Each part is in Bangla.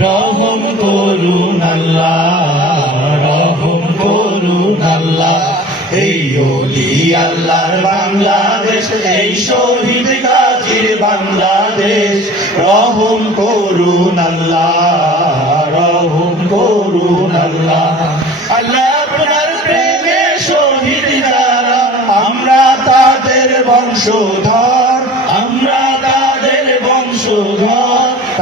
রহম করুন আল্লাহ, রহম করুন আল্লাহ। এই অলি আল্লাহর বাংলাদেশ, এই শহীদ গাজীর বাংলাদেশ। রহম করুন আল্লাহ, রহম করুন আল্লাহ। আল্লাহ আপনার প্রেমে শহীদ আমরা তাদের বংশধর।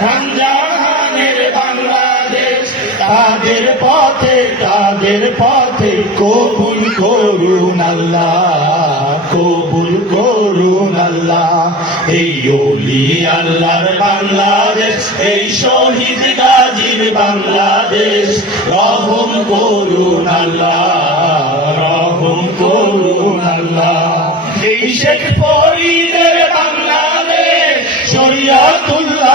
খানজাহানের বাংলাদেশ, তাদের পথে তাদের পথে কবুল করুন আল্লাহ, কবুল করুন আল্লাহ। এই ওলি আল্লাহর বাংলাদেশ, এই শহীদ গাজীর বাংলাদেশ, রহম করুন আল্লাহ, রহম করুন আল্লাহ। এই শেখ ফরিদের বাংলাদেশ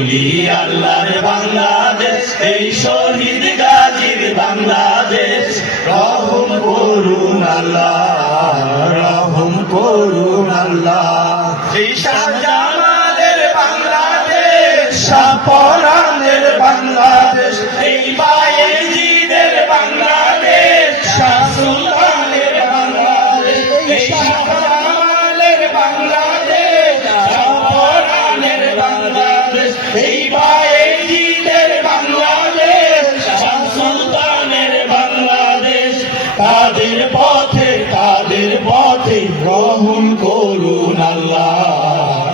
বলি, আল্লাহর বাংলাদেশ, এই শহীদ গাজীর বাংলাদেশ। রহম করুন আল্লাহ, রহম করুন আল্লাহ। এই শাহজালালের বাংলাদেশ শাহপরানের বাংলাদেশ, এই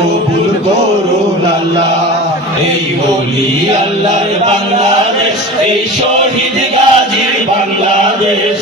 কবুল করো আল্লাহ এই বলি আল্লাহ বাংলাদেশ এই শহীদ গাজীর বাংলাদেশ।